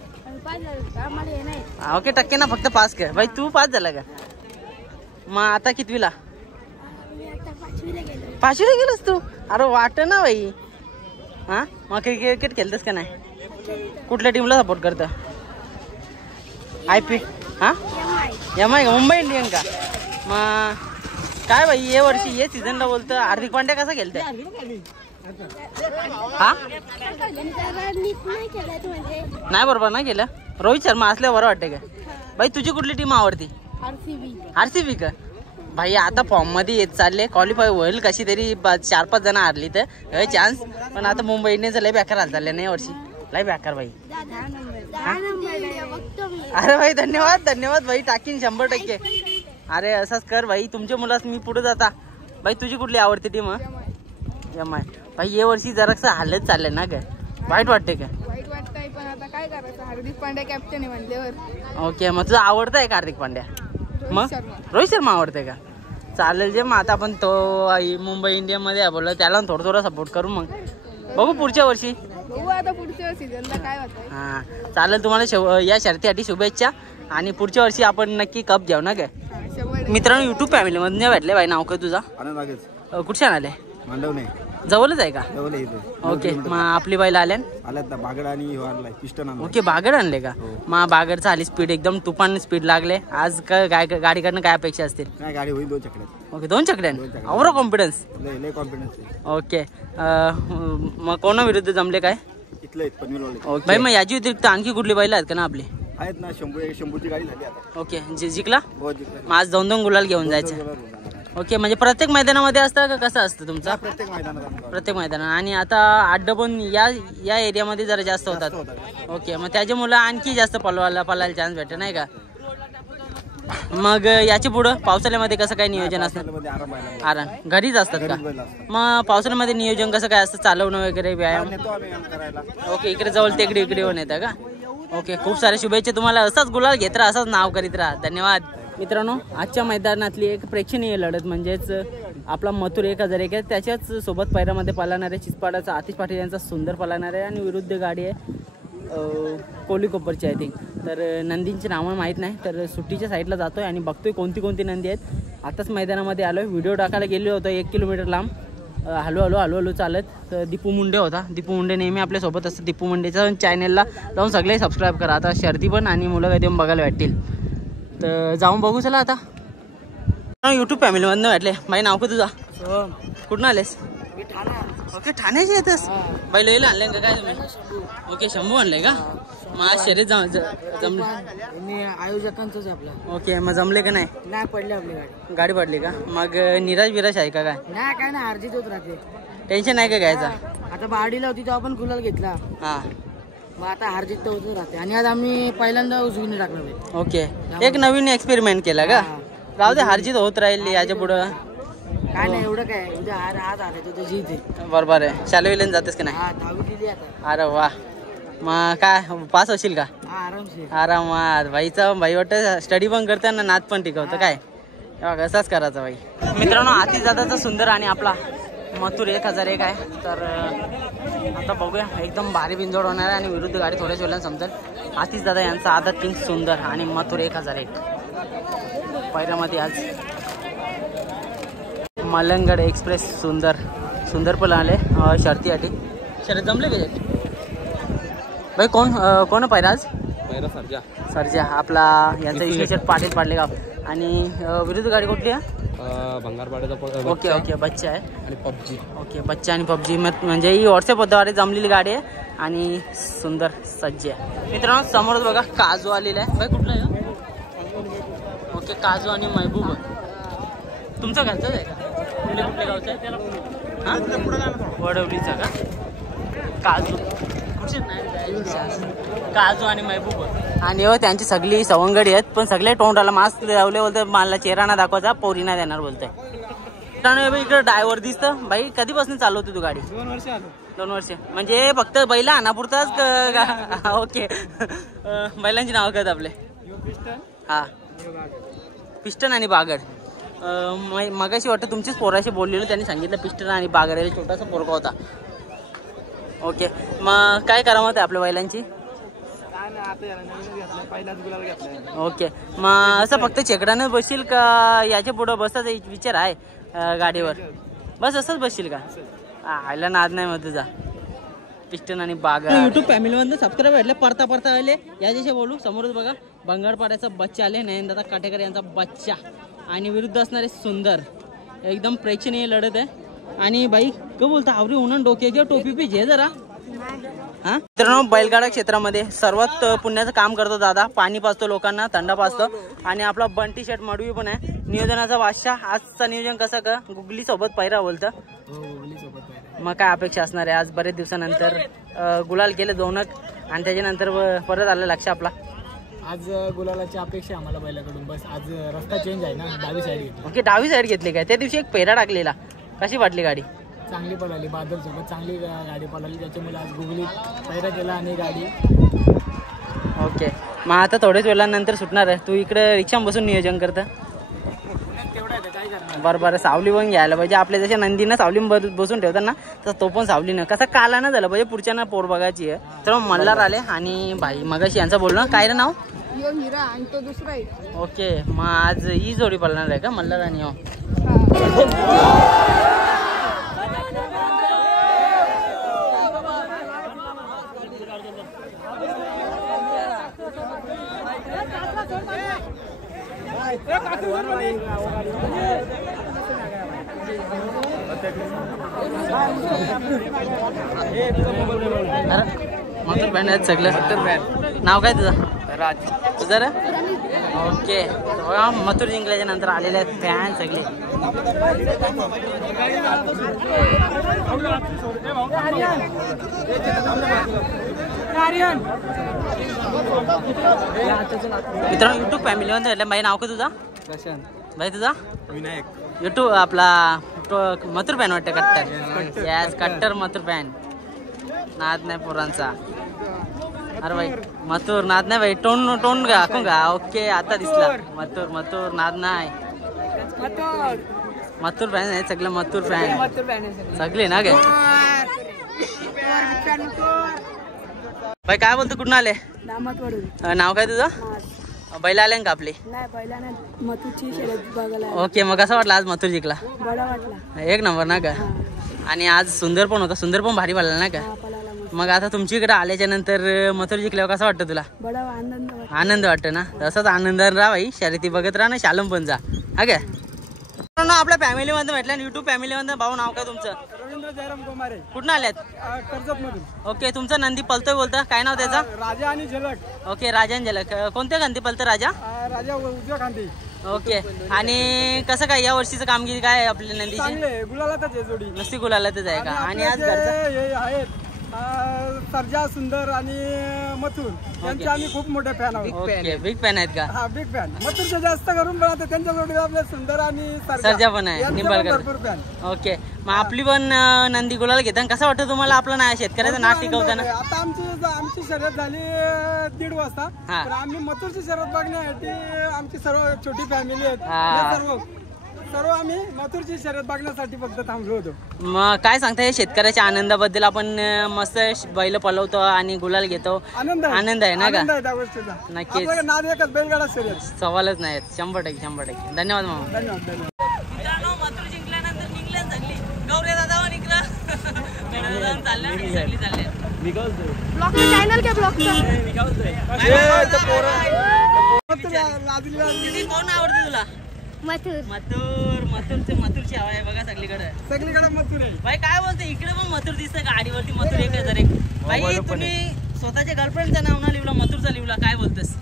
5 झालं. आम्हाला हे नाही. ओके, टक्के ना फक्त पास कर. बाई तू पास झाला का? मग आता कितवीला? मी आता 5वीला गेलो. 5वीला गेलास तू? अरे वाट ना बाई. हा, मग क्रिकेट खेळतेस का नाही? कुठल्या टीमला सपोर्ट करतं? IPL? हा, MI का? मुंबई इंडियन का? मग काय बाई, ये वर्षी ये सीझनला बोलतं हार्दिक पांड्या कसा खेळतंय? हा, नाही बरोबर नाही केलं. रोहित शर्मा असल्यावर बरं वाटतं का? बाई तुझी कुठली टीम आवडती? RCB का? भाई आता फॉर्म मध्ये येत चालले, क्वालिफाय होईल कशी तरी 4-5 जण हारली तर चान्स. पण आता मुंबई इंडियन्स लय बेकार हाल चालले नाही वर्षी, लय बेकार भाई. अरे भाई धन्यवाद भाई, टाकीन 100%. अरे असंच कर भाई, तुमच्या मुलास मी पुढे जाता. भाई तुझी कुठली आवडती टीम? MI. भाई ये वर्षी जरासं हालत चाललंय ना काय? वाईट वाटते का? वाईट वाटतंय, पण आता काय करायचं, हार्दिक पांड्या कॅप्टन आहे म्हणल्यावर. ओके, मग तुझा आवडता आहे का हार्दिक पांड्या? मग रोहित शर्मा आवडते का? चालेल, जे मग आता आपण तो मुंबई इंडियन मध्ये बोललो त्याला थोडं सपोर्ट करू. मग बघू पुढच्या वर्षी. बघू आता पुढच्या सीझनला काय होतंय. हा चालेल, तुम्हाला या शर्तीसाठी शुभेच्छा आणि पुढच्या वर्षी आपण नक्की कप घेऊ ना काय? मित्रांनो, युट्यूब फॅमिली मध्ये भेटले. बाई नाव काय तुझा? कुठच्या आले? जवळच आहे का? ओके, मग आपली बैल आल्या बागड आणि ओके, बागड आणले का? मग बागडचा आली स्पीड एकदम तुफान स्पीड लागले. आज गाडीकडनं काय अपेक्षा असतील? गाडी होईल 2 चकड्यात. ओके, 2 चकड्यात ओव्हर कॉन्फिडन्स. ओके, मग कोणा विरुद्ध जमले काय? ओके भाई, मग याची व्यतिरिक्त आणखी कुठली बैल आहेत का ना आपली? आहेत ना, शंभूची गाडी झाली आता. ओके, जिंकला? मग आज 2-2 गुलाल घेऊन जायचं. ओके, म्हणजे प्रत्येक मैदानामध्ये असतं का कसं असतं तुमचं? प्रत्येक मैदानात. आणि आता अड्डा पण या एरियामध्ये जरा जास्त होतात. ओके, मग त्याच्या मुलं आणखी जास्त पळायला चान्स भेटत नाही का? मग याच्या पुढं पावसाळ्यामध्ये कसं काय नियोजन असतं? आराम घरीच असतात का? मग पावसाळ्यामध्ये नियोजन कसं काय असतं, चालवणं वगैरे, व्यायाम? ओके, इकडे जवळ टेकडी इकडे येऊन येतं का? ओके, खूप सारे शुभेच्छा तुम्हाला. असाच गुलाल घेत राहा, असंच नाव करीत राहा. धन्यवाद. मित्रांनो, आजच्या मैदानातली एक प्रेक्षणीय लढत म्हणजेच आपला मथुर 1001 आहे. त्याच्याच सोबत पैरामध्ये पळणारे चिचपाडाचा आतिश पाटील यांचा सुंदर पळणार आहे आणि विरुद्ध गाडी आहे कोली कोपरची आय थिंक. तर नंदींची नावं माहीत नाही, तर सुट्टीच्या साईडला जातोय आणि बघतोय कोणती नंदी आहेत. आताच मैदानामध्ये आलोय, व्हिडिओ टाकायला गेलो होतो 1 किलोमीटर लांब. हळू चालत. तर दीपू मुंडे होता. दीपू मुंडे नेहमी आपल्यासोबत असतं. दीपू मुंडेच्या चॅनलला जाऊन सगळे सबस्क्राईब करा. आता शर्ती पण आणि मुलं काही देऊन बघायला भेटतील. तर जाऊन बघू चला आता. युट्यूब फॅमिलीमधनं भेटले. बाई नाव का तुझा? कुठून आलेस? ओके, ठाण्याचे येतस? बाई लईला आणले का काय तुम्ही? ओके, शंभू आणले का? मग आज शर्यत जमले आयोजकांचंच आपला. ओके, मग जमले का नाही? नाही पडली आपली गाडी पडली का? मग निराश आहे का काय? नाही, काय नाही, अर्जित होत राहते. टेन्शन नाही का घ्यायचा? आता बाडीला होती तेव्हा पण गुलाल घेतला. हा, मग आता हारजीत तर होतच राहते आणि आज आम्ही पहिल्यांदा उजवीने टाकलं. ओके, एक नवीन एक्सपेरिमेंट केला का? राहू दे, हारजीत होत राहील याच्या पुढं. काय नाही एवढं काय, उद्या आज आले तुझं जीत आहे. बरोबर आहे. शालेविलेन जातेस की नाही? 10वी दिली आता. अरे वा, मग काय पास होशील का? आरामात. भाईचा भाई वाटतं स्टडी पण करताना नाद पण टिकवतं काय. असाच करायचा भाई. मित्रांनो, आतिशदादाचा सुंदर आणि आपला मथुर 1001 आहे. तर आता बघूया, एकदम भारी बिंजोड होणार आहे आणि विरुद्ध गाडी थोड्याच वेळानं समजेल. आतिशदादा यांचा आदत किंग सुंदर आणि मथुर 1001 पहिल्यामध्ये आज. मलंगड एक्सप्रेस सुंदर पण आले शर्तीसाठी. शर्यत जमले का भाई? कोण पाहिजे आज? सरजा आपला यांचा ईश्वर पाटील पाडलेगाव. आणि विरुद्ध गाडी कुठली आहे? भंगारपाड्याचा. ओके बच्चा आहे आणि पबजी. ओके, बच्चा आणि पबजी म्हणजे ही व्हॉट्सअपद्वारे जमलेली गाडी आहे आणि सुंदर सज्ज आहे. मित्रांनो, समोरच बघा काजू आलेला आहे. भाई कुठला आहे? ओके, काजू आणि महबूब. तुमचं घरचंच आहे का? कुठल्या गावचं आहे? हां, वडवलीचा का? काजू काजू आणि महबूब. आणि त्यांची सगळी सवंगडी आहेत, पण सगळे तोंडाला मास्क लावले. बोलते मला चेहरा ना दाखवायचा, पोरी नाही देणार बोलतोय. इकडे ड्रायव्हर दिसतं. भाई कधीपासून चालवते तू गाडी? 2 वर्ष. म्हणजे फक्त बैला आनापुरताच? ओके, बैलांची नावं काय आपले? हा, पिस्टन आणि बागड. मगाशी वाटतं तुमचीच पोराशी बोललेलो, त्यांनी सांगितलं पिस्टन आणि बागड याला छोटासा पोरगा होता. ओके, मग काय करावं ते आपल्या बैलांची? ओके, मग असं फक्त चेकडानं बसशील का याच्या पुढं बसायचा विचार आहे गाडीवर? बस असंच बसशील का? आयला नाद नाही मग तुझा. पिस्टन आणि बाग युट्यूब फॅमिलीमधून सबस्क्राईब भेटले, परता आले. याच्याशी बोलू. समोरच बघा बंगारपाड्याचा बच्चा आले, नयनदादा काटेकर यांचा बच्चा आणि विरुद्ध असणारे सुंदर. एकदम प्रेक्षणीय लढत आहे. आणि बाई का बोलता आवरी उन्हा डोके किंवा टोपी पी घे जरा. हा मित्रांनो, बैलगाडा क्षेत्रामध्ये सर्वात पुण्याचं काम करतो दादा. पाणी पाजतो लोकांना, थंडा पाजतो. आणि आपला बंटी शर्ट मडवी पण आहे. नियोजनाचा बादशाह. आजचं नियोजन कसं का? गुगली सोबत पायरा बोलतं. मग काय अपेक्षा असणार आहे? आज बरेच दिवसानंतर गुलाल केले 2 आणि त्याच्यानंतर परत आलं लक्ष आपला. आज गुलालाची अपेक्षा आम्हाला बैलाकडून. बस आज रस्ता चेंज आहे ना, डावी साईड घेतली. ओके, डावी साईड घेतली काय? त्या दिवशी एक पेरा टाकलेला, कशी वाटली गाडी? चांगली पळाली, बादल सोबत चांगली गाडी पळाली. त्याच्यामुळे आज गुगली पैरा केला आणि गाडी. ओके, मग आता थोड्याच वेळानंतर सुटणार आहे. तू इकडे रिक्षा बसून नियोजन करतं? बरं, सावली पण घ्यायला पाहिजे. आपल्या जशा नंदीनं सावली बसून ठेवतात ना, तर तो पण सावलीनं कसा काला ना झालं पाहिजे. पुढच्या ना पोर बघायची आहे. तर मल्हार आले आणि भाई मगाशी यांचं बोलणं काय रे नाव? हिरा आणि तो दुसरा आहे. ओके, मग आज ही जोडी पळणार आहे का मल्हार आणि हो? मथुर बँड आहेत सगळं. नाव काय तुझं? राज. तुझं रे? ओके, मथुर जिंकल्याच्या नंतर आलेले आहेत फॅन सगळे. मित्रांनो, युट्यूब फॅमिलीमध्ये भेटलं. भाई नाव का तुझा? भाई तुझा? विनायक. युट्यूब आपला मथुर फॅन वाटतं. कट्टर. यस, कट्टर मथुर फॅन. नाद नाही पोरांचा. अरे भाई मथुर नाद नाही भाई. टोन गाकून गा. ओके, आता दिसला मथुर नाद नाही. मथुर फॅन आहे सगळं. मथुर फॅन सगळे ना काय? भाई काय बोलतो? कुठून आले? नाव काय तुझं? बैल आले का आपले? ओके, मग कसं वाटलं आज मथुर जिंकला? एक नंबर ना का? आणि आज सुंदर पण होता. सुंदर पण भारी पडला ना का? मग आता तुमच्या इकडे आल्याच्या नंतर मथुर जिंकल्यावर कसं वाटतं तुला? आनंद वाटतं ना? तसंच आनंद राहा भाई. शर्यती बघत राहा ना, शालम पण जा. हा काय? आपल्या फॅमिलीमध्ये भेटल्या, युट्यूब फॅमिलीमध्ये. भाऊ नाव काय तुमचं? रवींद्र जयराम गोमारे. कुठून आल्यात? कर्जत मधून. ओके, तुमचा नंदी पलतोय बोलता, काय नाव त्याचा? राजा आणि झलक. ओके, राजा आणि झलक. कोणत्या खांदी पलतं राजा? राजा उजव्या खांदी. ओके, आणि कसं काय या वर्षीचं कामगिरी काय आहे आपल्या नंदीची? गुलालातच आहे जोडी. नुसती गुलालातच आहे का? आणि आज हे आहेत सर्जा, सुंदर आणि मथुर यांचे आम्ही खूप मोठे फॅन आहोत. ओके, बिग फॅन आहेत का? हा, बिग फॅन. मथुरचे जास्त करून पण आता त्यांच्या जोडीला आपले सुंदर आणि सर्जा पण आहे, यांचे निंबाळकर. भरपूर फॅन. ओके, मग आपली पण नंदी गुलाल घेताना कसं वाटतं तुम्हाला आपलं ना शेतकऱ्याचं नाट टिकवताना? आता आमची शर्यत झाली 1:30 वाजता, हा. तर आम्ही मथुरची शर्यत बघण्यासाठी आमची सर्व छोटी फॅमिली आहेत, हा. हे सर्व आम्ही मथुरची शर्यत बघण्यासाठी फक्त थांबलो होतो. मग काय सांगता हे शेतकऱ्याच्या आनंदाबद्दल? आपण मस्त बैल पलवतो आणि गुलाल घेतो, आनंद आहे ना का? आनंद आहे त्या गोष्टीचा. नक्कीच. आपल्याकडे नाद एकच, बैलगाडा शर्यत. सवालच नाही, 100%. धन्यवाद मामा. धन्यवाद. मथुर जिंकल्यानंतर निघल्या सगळी गौरे दादा ब्लॉगचं चॅनल काय ब्लॉगचं? कोण आवडते तुला? मथुर. मथुरची हवा आहे बघा सगळीकडे मथुर आहे. भाई काय बोलते? इकडे पण मथुर दिसतं, गाडीवरती मथुर एक तर एक. भाई तुम्ही स्वतःच्या गर्लफ्रेंडचं नाव ना लिहिलं, मथुरचा लिहिला, काय बोलतस?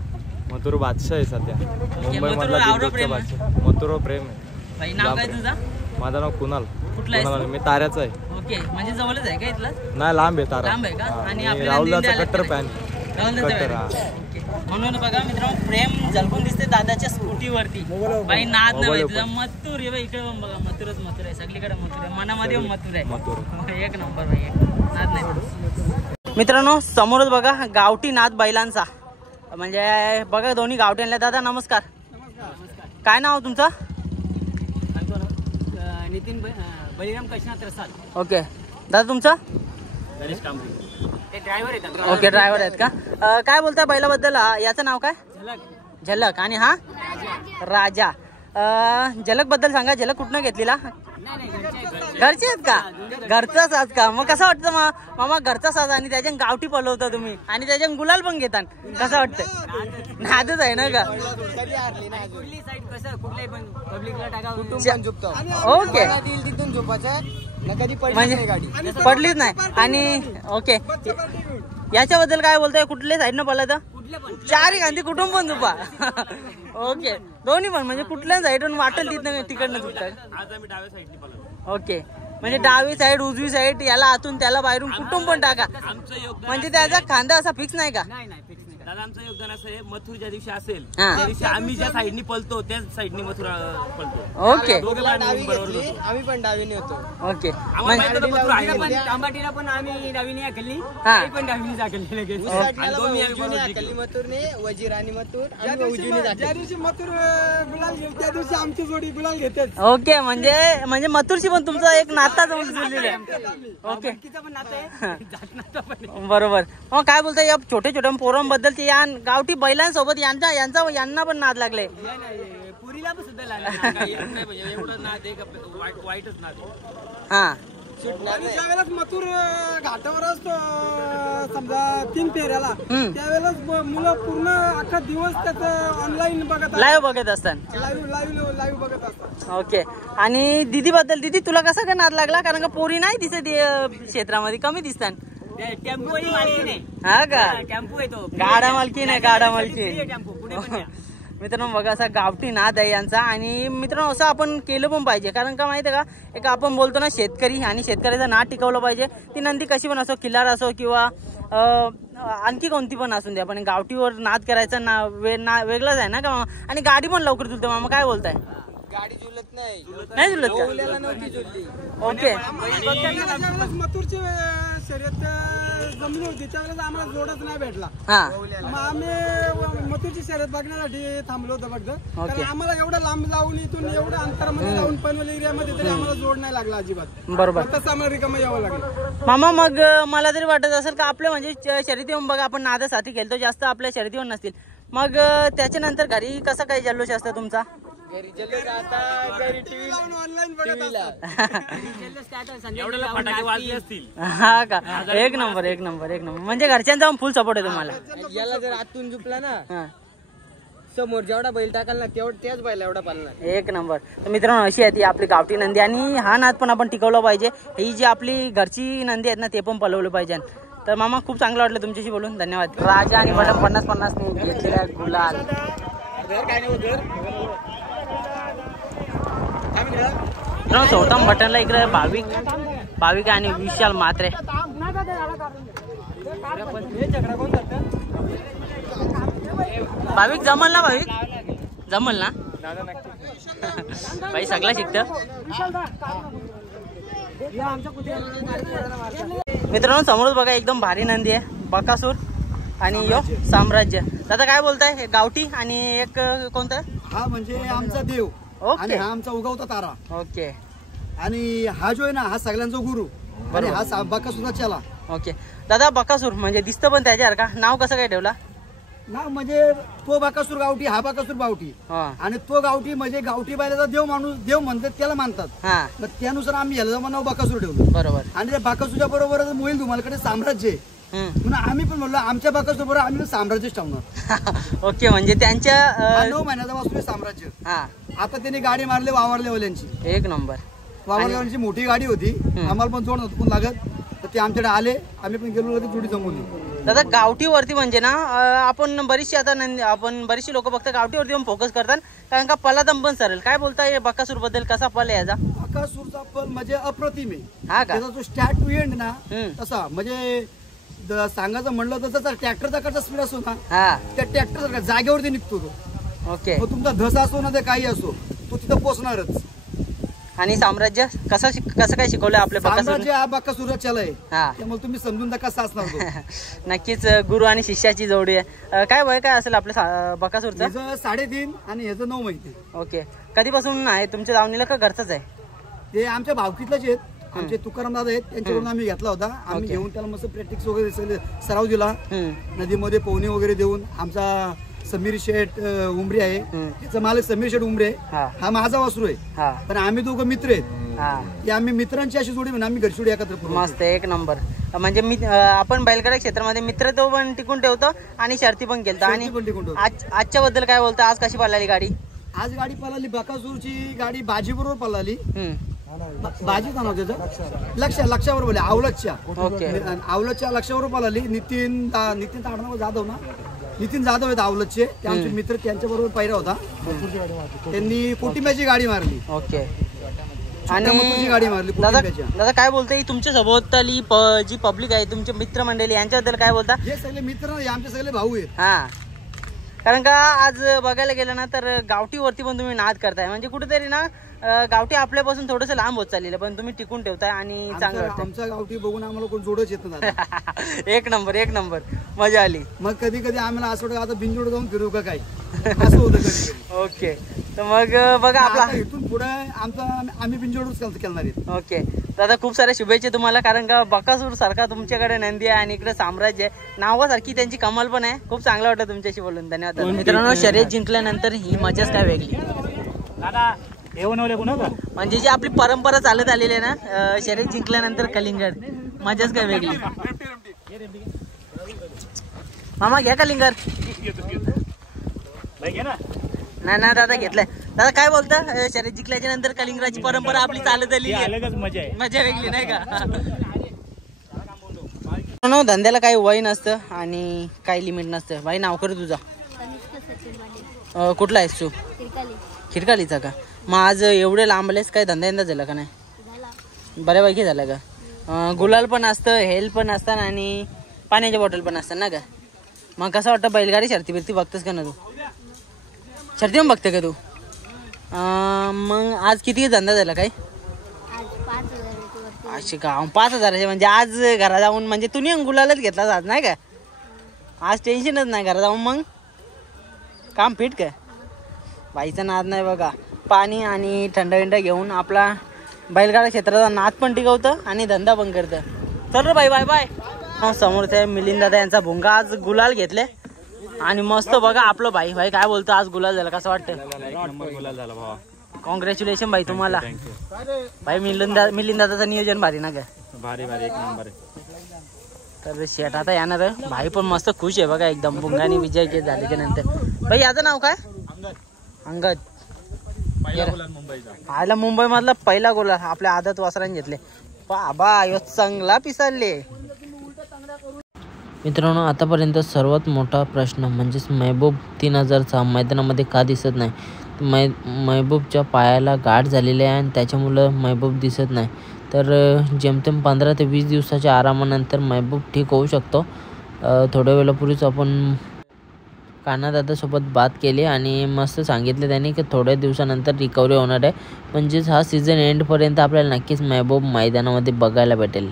मथुर बादशाह आहे सध्या मुंबई मथुरवर आवडं प्रेम आहे? मथुर प्रेम आहे. भाई नाव काय तुझं? माझं नाव कुणाल. कुठला आहे? कुणाल, मी ताऱ्याचा आहे. ओके, म्हणजे जवळच आहे का इथलं? नाही, लांब आहे तारा. लांब आहे का? आणि आणि आपल्या राहुलदाचा नंदीला कट्टर आल्यात पॅन. ओके. म्हणून बघा मित्रांनो, प्रेम झलकून दिसते दादाच्या स्कूटीवरती. भाई नाद नव्हे तुझा मथुर आहे. इकडे पण बघा, मथुर आहे, सगळीकडे मथुर आहे, मनामध्ये मथुर आहे. मथुर एक नंबर भाई, नाद नाही. मित्रांनो समोरच बघा गावठी नाद बैलांचा, म्हणजे बघा दोन्ही गावठी आणले. दादा नमस्कार. काय नाव तुमचं? नितीन बलिराम काशीनाथ रसाल. ओके दादा तुमचं? गणेश कांबळे. ते ड्रायव्हर आहेत. ओके, ड्रायव्हर आहेत का? काय बोलताय बैलाबद्दल? याचं नाव काय? झलक. आणि हा राजा. झलक बद्दल सांगा. झलक कुठनं घेतलेला? घरचे आहेत का? घरचा साज का? मग कसं वाटतं मामा घरचा साज आणि त्याच्या गावठी पलवता तुम्ही आणि त्याच्या गुलाल पण घेतात, कसं वाटतं? नादच आहे ना का? ओके, म्हणजे पडलीच नाही. आणि ओके, याच्याबद्दल काय बोलताय? कुठल्या साईडनं पळलं? चारही गांधी कुठून पण झुपा. ओके, दोन्ही पण म्हणजे कुठल्या साईडून वाटेल तिकडनं झुपतात. ओके, म्हणजे डावी साईड, उजवी साईड, याला आतून त्याला बाहेरून कुठून पण टाका, म्हणजे त्याचा खांदा असा फिक्स नाही का? दादा आमचं योगदान असं आहे, मथुर ज्या दिवशी असेल त्या दिवशी आम्ही ज्या साईडनी पळतो त्याच साईडनी मथुर पळतो. ओके, आम्ही पण डावीने होतो. ओके, तांबाटीला पण आम्ही डावीने हाकलली, हा. पण डावीने हाकलली लगेच. मथुरने वजीर आणि मथुर ज्या दिवशी मथुर गुलाल घेईल त्या दिवशी आमची जोडी गुलाल घेते. ओके, म्हणजे मथुरशी पण तुमचा एक नाता जुळलेला आहे. ओके, बरोबर. मग काय बोलताय या छोट्या छोट्या पोरांबद्दल? या गावठी बैलांसोबत यांना पण नाद लागले. पुरीला पण सुद्धा वाईटच नाद. हा, ज्यावेळेस मथुर घाटावर असतो समजा 3 फेऱ्याला, त्यावेळेस मुलं पूर्ण अख्खा दिवस त्याचं ऑनलाईन बघत, लाईव्ह बघत असतात, लाईव्ह बघत असतात. ओके, आणि दीदी बद्दल? दीदी तुला कसा काय नाद लागला? कारण का पोरी नाही दिसत क्षेत्रामध्ये, कमी दिसतात. टेम्पो मालकी नाही. हा का? टेम्पो येतो, गाडा मालकी नाही, गाडा मालकी. मित्रांनो बघा, असा गावठी नाद आहे यांचा. आणि मित्रांनो असं आपण केलं पण पाहिजे, कारण का माहिती आहे का, एक आपण बोलतो ना शेतकरी, आणि शेतकऱ्याचं नाद टिकवलं पाहिजे. ती नंदी कशी पण असो, किल्लार असो किंवा आणखी कोणती पण असून द्या, पण गावठीवर नाद करायचा वेगळाच आहे ना का मामा? आणि गाडी पण लवकर जुळते मामा, काय बोलताय? गाडी जुलत नाही जुळत का? ओके, मथुरची शर्यत जमली होती त्यावेळेस आम्हाला जोडच नाही भेटला. हा, मग आम्ही मथुरची शर्यत बघण्यासाठी थांबलो होतो फक्त. कारण आम्हाला एवढं लांब लावून इथून एवढं अंतरामध्ये लावून पनवेल एरियामध्ये तरी आम्हाला जोड नाही लागला अजिबात. बरोबर. तसं आम्हाला रिकामं यावं लागलं. मामा मग मला तरी वाटत असेल का आपल्या म्हणजे शर्यती बघा, आपण नादासाठी खेळतो, जास्त आपल्या शर्यतीवर नसतील. मग त्याच्यानंतर घरी कसा काही जल्लोष असतो तुमचा? घरी जल्लोष आता घरी टीव्ही लावून ऑनलाईन बघत असतात. फटाके वाजले असतील. हा का? एक नंबर. म्हणजे घरच्यांचा फुल सपोर्ट आहे तुम्हाला. याला जर आतून झुपला ना, समोर जेवढा बैल टाकाल ना त्याच बैला एवढा पालणार. एक नंबर. तर मित्रांनो अशी आहे ती आपली गावठी नंदी, आणि हा नाद पण आपण टिकवला पाहिजे. ही जी आपली घरची नंदी आहेत ना, ते पण पलवलं पाहिजे. तर मामा खूप चांगलं वाटलं तुमच्याशी बोलून, धन्यवाद. राजा आणि बटन 50-50 घेतलेल्या गुलाल. चौथम बटनला इकडे भाविक आणि विशाल मात्रे. भाविक जमल ना? भाविक जमल ना? भाई सगळं शिकतं. मित्रांनो समोरच बघा एकदम भारी नंदी आहे, बकासूर आणि यो साम्राज्य. दादा काय बोलताय? गावठी आणि एक कोणतं? हा म्हणजे आमचा देव आणि हा आमचा उगवता तारा. ओके. आणि हा जो आहे ना हा सगळ्यांचा गुरु आणि हा बकासूरचा चला. ओके दादा, बकासूर म्हणजे दिसतं पण त्याच्यावर का? नाव कसं काय ठेवला? ना म्हणजे तो बकासूर गावठी, हा बकासूर बावठी. आणि तो गावठी म्हणजे गावठी बायलाचा देव माणूस, देव म्हणतात त्याला मानतात. मग त्यानुसार आम्ही याला नाव बकासूर ठेवलं. बरोबर. आणि त्या बकासूरच्या बरोबर मोहील धुमालकडे साम्राज्य आहे म्हणून आम्ही पण म्हणलो आमच्या बकासूर बरोबर आम्ही साम्राज्यच ठेवणार. ओके. म्हणजे त्यांच्या 9 महिन्याचा वास्तू साम्राज्य. आता त्यांनी गाडी मारली वावरलेवाल्यांची. एक नंबर. वावरलेवाल्यांची मोठी गाडी होती, आम्हाला पण जोड नव्हतं कोण लागत, तर ते आमच्याकडे आले, आम्ही पण गेलो, जोडी जमवली. दादा गावठीवरती म्हणजे ना आपण बरीचशी आता बरीचशी लोक फक्त गावठीवरती पण फोकस करतात, कारण का पलादम पण सरेल. काय बोलताय बकासूर बद्दल? कसा पल आहे याचा? बकासूरचा पल म्हणजे अप्रतिम आहे. हा का? त्याचा जो स्टार्ट टू एंड ना तसा म्हणजे सांगायचं म्हणलं तर तसा ट्रॅक्टरचा कसा स्पीड असतो ना त्या ट्रॅक्टर जागेवरती निघतो तो. ओके. मग तुमचा धसा असो ना ते काही असो तो तिथं पोहोचणारच. आणि साम्राज्य कसं काय शिकवलं आपल्या साम्राज्य? हा बकासूरचा चला आहे, त्यामुळे तुम्ही समजून जा कसा असणार तो. नक्कीच गुरु आणि शिष्याची जोडी आहे. काय वय काय असेल आपल्या बकासूरचं? 3.5 आणि ह्याचं 9 महिने. ओके. कधीपासून आहे तुमच्या दावणीला का घरचंच आहे? ते आमच्या भावकीतलेच आहेत, आमचे तुकाराम दादा आहेत, त्यांच्याकडून आम्ही घेतला होता. आम्ही घेऊन त्याला मस्त प्रॅक्टिस वगैरे सराव दिला, नदीमध्ये पोहणे वगैरे देऊन. आमचा समीर शेठ उमरे आहे, त्याचा मालक समीर शेठ उमरे, हा माझा वासरू आहे, पण आम्ही दोघं मित्र आहेत. आम्ही मित्रांची अशी जोडी म्हणून आम्ही घरचोडी एकत्र. मस्त, एक नंबर. म्हणजे आपण बैलगाडा क्षेत्रामध्ये मित्रत्व पण टिकून ठेवतो आणि शर्ती पण केलतो. आणि आजच्या बद्दल काय बोलतो? आज कशी पळाली गाडी? आज गाडी पळाली बकासूरची गाडी बाजी बरोबर पळाली. बाजीचा नाव त्याचं लक्षावर बोलले आवलतच्या. आवलतच्या लक्षावर पळाली. नितीन जाधव ना, नितीन जाधव आहेत आवलतचे, ते आमचे मित्र, त्यांच्या बरोबर पायरा होता. त्यांनी कोटिंब्याची गाडी मारली. ओके. आणि गाडी मारली. दादा काय बोलतोय तुमच्या सभोवताली जी पब्लिक आहे, तुमचे मित्रमंडळी, यांच्याबद्दल काय बोलता? हे सगळे मित्र आमचे सगळे भाऊ आहेत. कारण का आज बघायला गेलं ना तर गावठीवरती पण तुम्ही नाद करताय, म्हणजे कुठेतरी ना गावठी आपल्यापासून थोडस लांब होत चाललेलं, पण तुम्ही टिकून ठेवताय आणि चांगलं वाटतं. आमचा गावठी बघून आम्हाला कोण जोडच येत नाही. एक नंबर, एक नंबर. मजा आली. मग कधी कधी आम्हाला असं वाटतं आता बिनजोड जाऊन फिरू का काय, असं होतं कधी. ओके. तर मग बघा आपला इथून पुढे आम्ही बिनजोडच खेळणार आहेत. ओके दादा, खूप साऱ्या शुभेच्छा तुम्हाला, कारण का बकासूर सारखा तुमच्याकडे नंदी आहे आणि इकडे साम्राज्य आहे, नावासारखी त्यांची कमाल पण आहे. खूप चांगलं वाटतं तुमच्याशी बोलून. धन्यवाद मित्रांनो. शर्यत जिंकल्यानंतर ही मजाच काय वेगळी. म्हणजे जी आपली परंपरा चालत आलेली आहे ना, शर्यत जिंकल्यानंतर कलिंगड, मजाच काय वेगळी. मामा घ्या कलिंगड. नाही ना दादा घेतलाय. दादा काय बोलता? शर्यत जिंकल्याच्या नंतर कलिंगडाची परंपरा आपली चालत आली, मजा वेगळी नाही का? धंद्याला काही वय नसतं आणि काही लिमिट नसतं. भाई नाव कर तुझा? कुठला आहेस तू? खिडकालीचा का? मग आज एवढे लांबलेस, काय धंदा यंदा झाला का नाही? बऱ्यापैकी झाला का? गुलाल पण असतं, हेल पण असतं आणि पाण्याच्या बॉटल पण असतात ना का? मग कसं वाटतं बैलगाडी शर्ती बिरती बघतेस का ना तू? शर्ती पण बघते का तू? मग आज किती धंदा झाला काय? अशी का? 5,000. म्हणजे आज घरा जाऊन म्हणजे तू नाही गुलालच घेतलास आज नाही का? आज टेन्शनच नाही घरा जाऊन, मग काम फिट काय? बाईचा नाद नाही बघा. पाणी आणि थंड घेऊन आपला बैलगाडा क्षेत्राचा नाद पण टिकवतं आणि धंदा पण करतं. चल रे बाय बाय बाय. समोर ते मिलिंद दादा यांचा भुंगा आज गुलाल घेतले आणि मस्त बघा आपलं भाई काय बोलतो? आज गुलाल झाला, कसं वाटतं? गुलाल झाला भावा. कॉंग्रॅच्युलेशन भाई तुम्हाला. भाई मिलिंद दादाचं नियोजन भारी ना काय? भारी भारी, एक नंबर. तर शेट आता येणार भाई पण मस्त खुश आहे बघा एकदम. भुंगाने विजय घेत झाल्याच्या नंतर. भाई याचं नाव काय? अंगद. आयला मुंबई मधला पहिला गोला आपल्या आदत वासरांनी घेतले. बाबा यो चांगला पिसाळले. मित्रांनो, आतापर्यंत सर्वात मोठा प्रश्न म्हणजेच महबूब 3000चा मैदानामध्ये का दिसत नाही? महबूबच्या पायाला गाठ झालेली आहे आणि त्याच्यामुळं महबूब दिसत नाही. तर जेमतेम 15 ते 20 दिवसाच्या आरामानंतर महबूब ठीक होऊ शकतो. थोड्या वेळापूर्वीच आपण कानादादासोबत बात केली आणि मस्त सांगितलं त्यांनी की थोड्या दिवसानंतर रिकव्हरी होणार आहे. म्हणजेच हा सीझन एंडपर्यंत आपल्याला नक्कीच महबूब मैदानामध्ये बघायला भेटेल.